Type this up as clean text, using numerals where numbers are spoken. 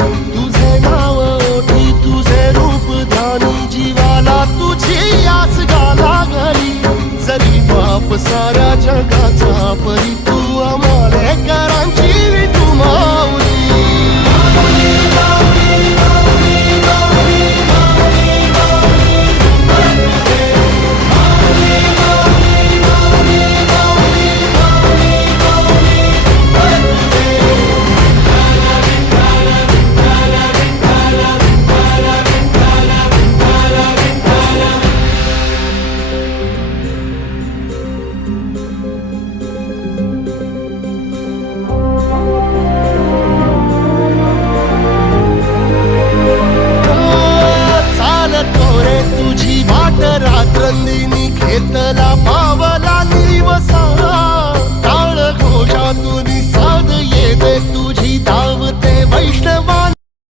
तुझे नाव ओठी तुझे रूप ध्यानी जीवाला तुझी आस गाला घरी जरी बाप सा